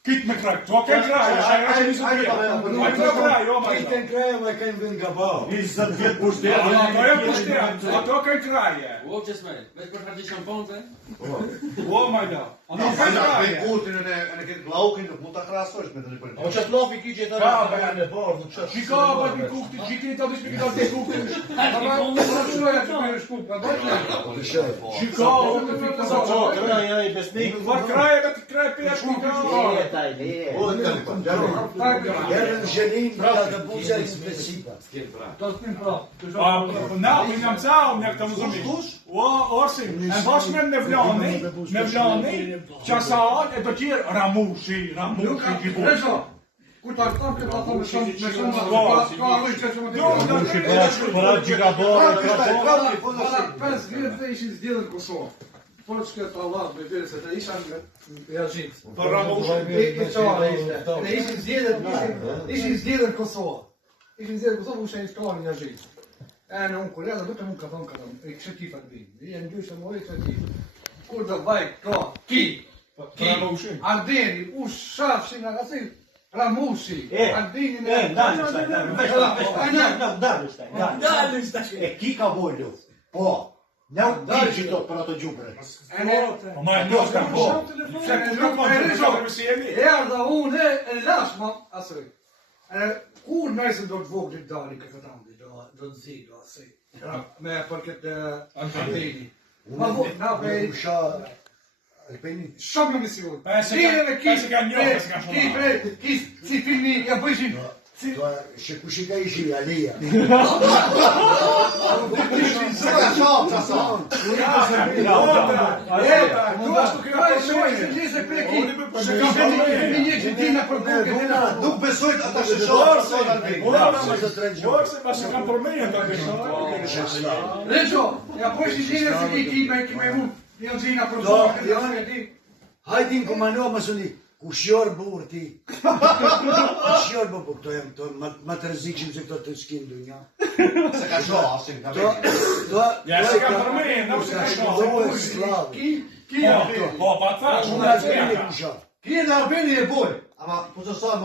Kitë me kraj, to ke kraj, ajo që nisë të kraj, jo ma Kitë në kraj, ma kanë vënë nga bau. 20 vjet pushtet. ato e pushtet, ato ke kraj. O, që s'me, veç për harti shamponte? O, ma da, ato ke kraj. Kurtin e këtë glaukin nuk mund ta krahasosh me tani. O që t'lofi ki që e Ka, të në bërë, nuk që Shiko, pa ti kukti, shikini ta dish me kita të kukti. Ama, në shloja që me shkup, pa dojtë. Shiko, kraja i besnik. va kraj me të kraj për shkup. Erën zhenin, të buzja i spesipa. Na, unë jam cao, në këtë mëzëmi. O, orsi, e bashkë me vlani, qasar, e të tjerë, ramushi, gjibur. Kur ta kam këtë ato me shumë ka lloj çështje më Para gjigabore, Para 5 vjet dhe ishin zgjedhur Kosovë. Po çka ta vall me vetë se ta ishin reazhit. Për ramushi. Ne ishin zgjedhur Kosovë. Ishin zgjedhur Kosovë ushin shkollën në Azhit. Unë kolega do të nuk ka thonë, e kështë ti fatë bimë. I e ndyshë më ojë të ti. Kur do vaj ka, ki, Ardeni, u shafshin nga kasi, Ramushi, Ardeni në... Dalë shtaj. E ki ka vollu. Po. Ne u di që do për ato gjubre. Ma e ndosh ka po. Se në nuk ma e rëzore me si jemi. E ardha unë e lashma, asoj. Kur nëjse do të voglit dali këtë tandi, do të zi, do asoj. Me për këtë Ardeni. Ma voglit, na prej... Shumë në mision. Ki si filmi, ja bëjshin... Që kush i ka ishi Alia. Nuk besoj të ata shëshorë. Orse ma që kam përmenjën të kështë. Reqo, ja bëjshin gjene se ki me mund. Jo gjina për zonë. Hajdin komando më suni. Kushjor burë ti. Kushjor burë, këto jam, ma të rëzikshim se këto të s'kin dunja. Se ka shoh, asim ka Ja, se kam përmenjën, nuk se ka shoh. Ki Po, pa të thash, unë e që Ki e në Arbeni e boj. Ama, po që sa